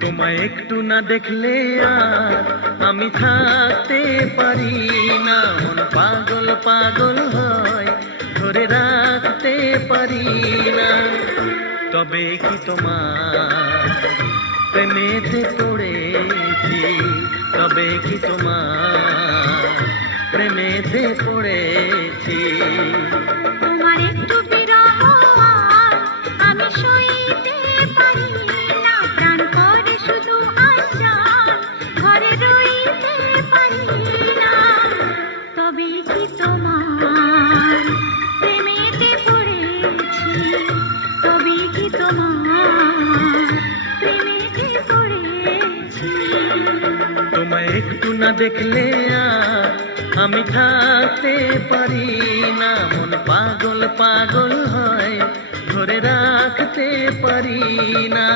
তোমায় একটু না দেখলে আর আমি থাকতে পারি না, মন পাগল পাগল হয়, ধরে রাখতে পারি না। তবে কি তোমার প্রেমেতে পড়েছি, তবে কি তোমার প্রেমেতে পড়েছি। তোমার একটু বিরহ আর আমি সইতে পারি না, প্রাণ করে শুধু আশার ঘরে রইতে পারি না। তবে কি তোমার প্রেমেতে পড়েছি, তবে কি তোমার প্রেমেতে পড়েছি। তোমায় একটু না দেখলে আর আমি থাকতে পারি না, মন পাগল পাগল হয়, ধরে রাখতে পারি না।